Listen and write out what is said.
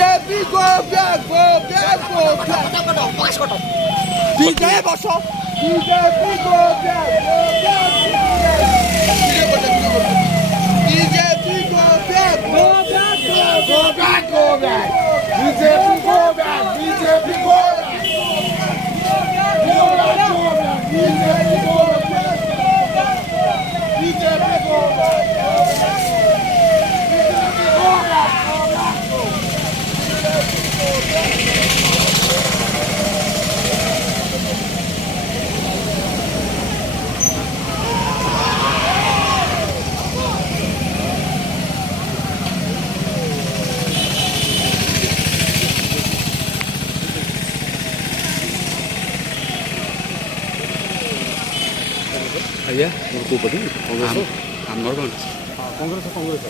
BJP go back, go back, go back. BJP go back, go back. BJP go back, go back, go back, go back. BJP go back, BJP go back. BJP go back, BJP go back. ଆଜ୍ଞା ମୋର କୋଉ party Congress ଆମର କ'ଣ କଂଗ୍ରେସ